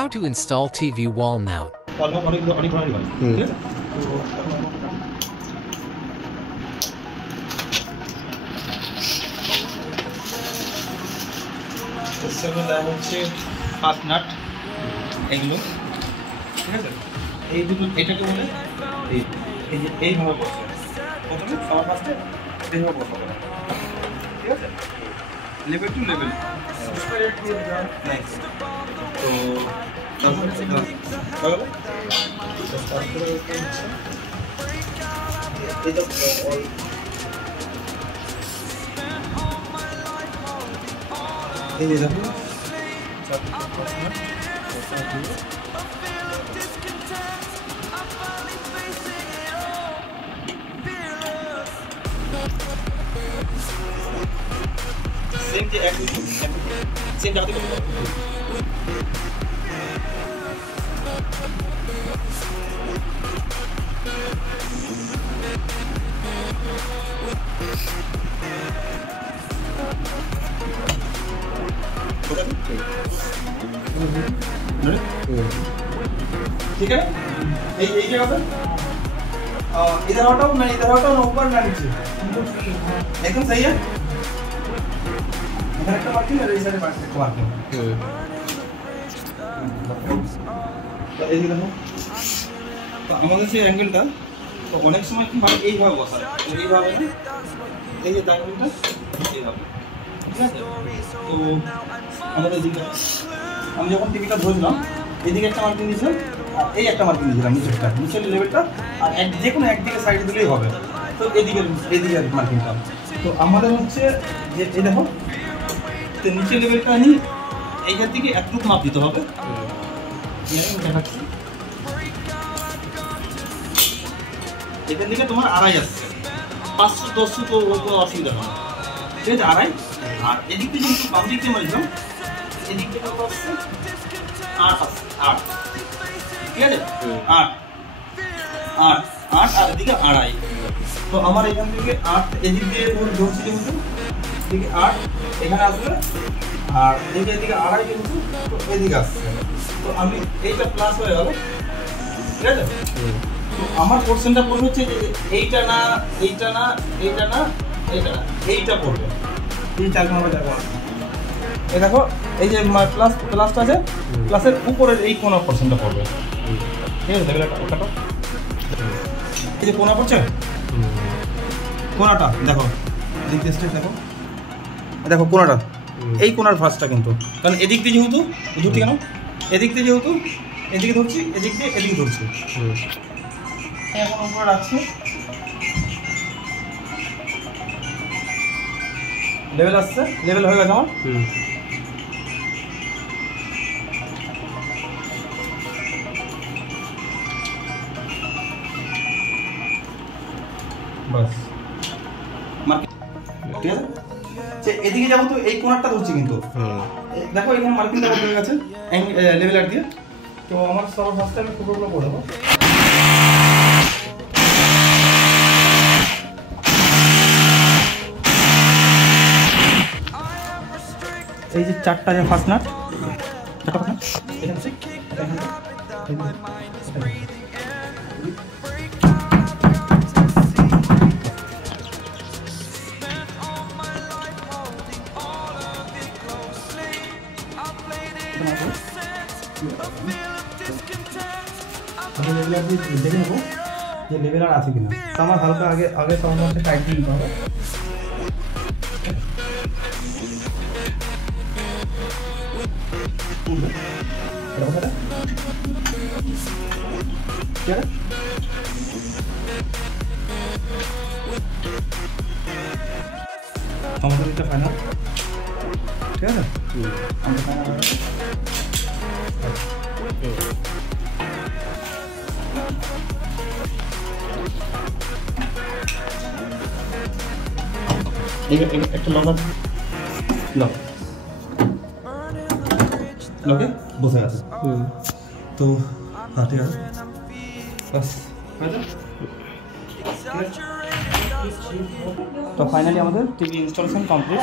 How to install TV wall mount. First nut এগুলো ঠিক আছে, এই দুটো এটাকে বলে এইভাবে বসে প্রথমে সবার ফার্স্টে এইভাবে বসাবো, ঠিক আছে, লেভেল টু লেভেল। তো তারপরে এই যে দেখো सेम যে এক সেম জায়গা থেকে ठीक है, यही जगह पे इधर हटाओ ना ऊपर ना नीचे, एकदम सही है। इधर একটা মার্কিং আর এই সাইডে মার্কিং তো এই দেখো, তো আমাদের যে অ্যাঙ্গেলটা তো অনেক সময় কি হয় এইভাবে বসায়, এইভাবে না এই যে অ্যাঙ্গেলটা এইভাবে, ঠিক আছে। তো আমাদের দিকে আমি যখন টিভিটা ধরলাম এদিকে একটা মার্কিং দিয়েছিলাম আর এই একটা মার্কিং দিয়েছিলাম নিচের লেভেলটা, আর যে কোনো একদিকে সাইড দিলেই হবে। তো এদিকে মার্কিংটা তো আমাদের হচ্ছে যে এই দেখো, তো নিচের লেভেলটা নিয়ে এইটার দিকে একটুকু মাপ দিতে হবে, দেখাচ্ছি এখান থেকে তোমার আড়াই আসছে, 500-1000 তো অসুবিধা হয়, ঠিক আছে, আড়াই। আর এদিক থেকে কিন্তু বাম দিক থেকে মারিলাম, এদিক থেকে কত আসছে 8, ঠিক আছে, 8 আর এদিকে আড়াই। তো আমার এখান থেকে 8 এদিক দিয়ে ধরছি কিন্তু এদিকে 8 এখানে আসবে, আর এদিকে আড়াই কিন্তু এদিকে আসছে। তো আমি এইটা প্লাস হয়ে গেল, ঠিক আছে। তো আমার পোর্শনটা পড়বে হচ্ছে যে এইটা না এইটা না এইটা না এইটা না এইটা পড়বে, এই 4 নম্বর জায়গা। এই দেখো এই যে প্লাসটা আছে, প্লাসের উপরের এই কোণা পোর্শনটা পড়বে, ঠিক আছে। দেখো কাটো, এই যে কোণা পড়ছে, কোণাটা দেখো এদিক দিয়ে দেখো, দেখো কোণাটা এই কোণার ফার্স্টটা কিন্তু, কারণ এদিক দিয়ে যেহেতু ধরছি, কেন এদিক দিয়ে যেহেতু এদিকে ধরছি, এদিক দিয়ে এদিকে ধরছি, এখন উপরে রাখছি, লেভেল আসছে, লেভেল হয়ে গেছে আমার। বাস ঠিক আছে, যে এদিকে যাবো তো এই কোণারটা ধরছি কিন্তু, দেখো এখানে মার্কিংটা হয়ে গেছে লেভেলার দিয়ে। তো আমার সবার ফার্স্টে আমি ফুটোগুলো করে দেবো, এই যে 4টা যে ফার্স্ট নাট, দেখে নেবো যে লেভেল আর আছে কিনা। তো আমার হালকা আগে সবার মধ্যে টাইট দিয়ে নিতে হবে, আমাদের এটা ফাইনাল, ঠিক আছে। একটা লক লকে বসে আছে, তো হ্যাঁ ঠিক আছে, বাস তো ফাইনালি আমাদের টিভি ইনস্টলেশন কমপ্লিট।